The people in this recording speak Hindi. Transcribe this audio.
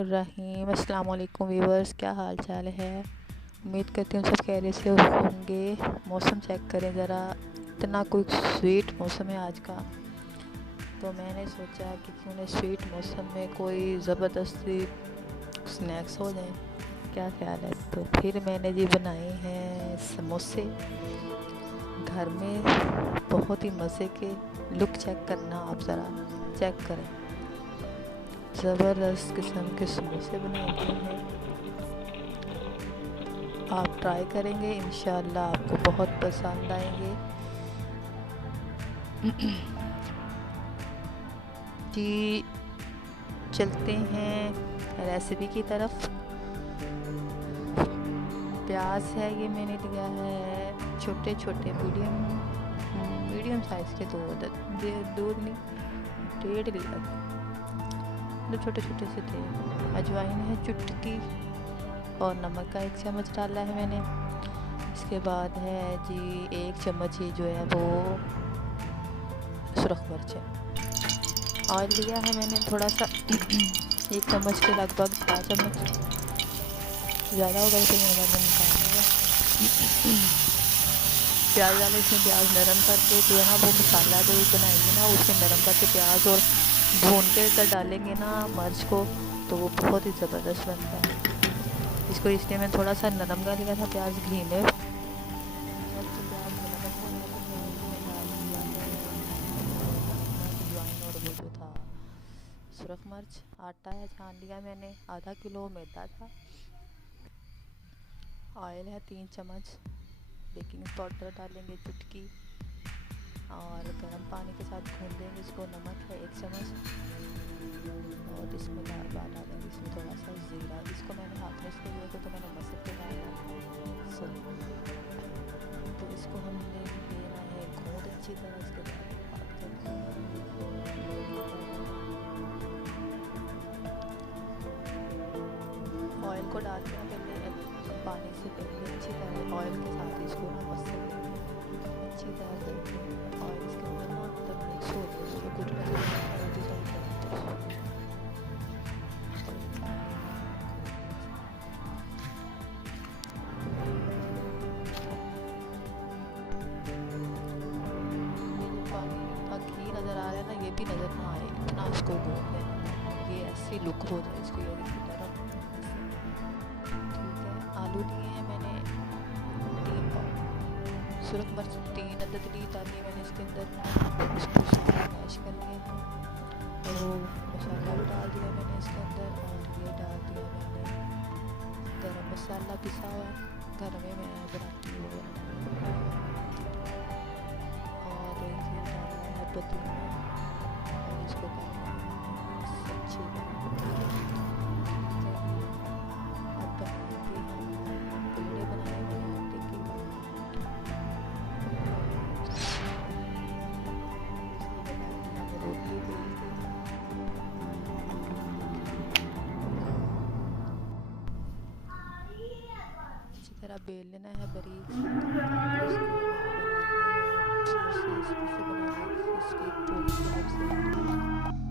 रहीम अस्सलाम वालेकुम व्यूवर्स, क्या हाल चाल है। उम्मीद करती हूँ सब खैरियत से होंगे। मौसम चेक करें ज़रा, इतना कोई स्वीट मौसम है आज का। तो मैंने सोचा कि क्यों ना स्वीट मौसम में कोई ज़बरदस्ती स्नैक्स हो जाए, क्या ख्याल है। तो फिर मैंने जी बनाए हैं समोसे घर में, बहुत ही मज़े के। लुक चेक करना आप ज़रा, चेक करें, ज़बरदस्त किस्म के समोसे बनाए गए हैं। आप ट्राई करेंगे, इंशाल्लाह आपको बहुत पसंद आएंगे। जी चलते हैं रेसिपी की तरफ। प्याज है, ये मैंने लिया है छोटे छोटे मीडियम साइज़ के, दो नहीं, डेढ़ लिया, मतलब छोटे छोटे से थे। अजवाइन है चुटकी, और नमक का 1 चम्मच डाला है मैंने। इसके बाद है जी 1 चम्मच ही जो है वो सुरख मिर्च है। ऑयल लिया है मैंने थोड़ा सा 1 चम्मच के लगभग, 4 चम्मच ज़्यादा होगा, इसे मैंने निकाल लिया। प्याज डाले, इसमें प्याज नरम करके जो है ना, वो मसाला जो बनाएंगे ना उसमें नरम करके प्याज और भून के अगर डालेंगे ना मर्च को, तो वो बहुत ही ज़बरदस्त बनता है। इसको इसलिए मैं थोड़ा सा नरम कर लिया था प्याज घी में। जब तो प्याज नरम हो गया तो फिर इसमें डाल दिया है नमक, अजवाइन और वो जो था सुरख मिर्च। आटा है छान लिया मैंने, आधा किलो मैदा था। ऑयल है 3 चम्मच। बेकिंग पाउडर डालेंगे चुटकी, और गर्म पानी के साथ भून देंगे इसको। नमक है 1 चम्मच, और इसमें डालेंगे इसमें थोड़ा सा ज़ीरा। इसको मैंने हाथ में इसलिए लिया तो मैंने मसल के डाला। तो इसको हमने लेना है घूंद अच्छी तरह। इसके ऑयल को डाल के ना पहले पानी से पहले अच्छी तरह ऑयल के साथ इसको ना मसल देंगे अच्छी तरह करके। और इसके अंदर ना तब मिक्स हो गया, इसको घुटने से होती सारी घी नज़र आ रहा है ना, ये भी नज़र ना आए इतना इसको भून लेना, ये ऐसी लुक हो जाए इसकी। ये देखिए नरम, ठीक है। आलू लिए हैं मैंने 3 पाव, सुरख मिर्च 3 अदद ली डाली मैंने इसके अंदर। इसको सारा मैश कर लिए हैं, और वो मसाला भी डाल दिया मैंने इसके अंदर। और ये डाल दिया मैंने गरम मसाला पिसा हुआ, घर में मैं बनाती हूँ। और ये डालना है पुदीना, और इसको करना है अच्छी तरह। अब बनाएंगे हम पेड़े, बनाए मैंने आटे के। रोटी बेल के अच्छी तरह बेल लेना है बारीक सा, ताकि इसके मैंने बना लिए हैं समोसे। इस तरह से बनाने इसके पूरी टाइप से।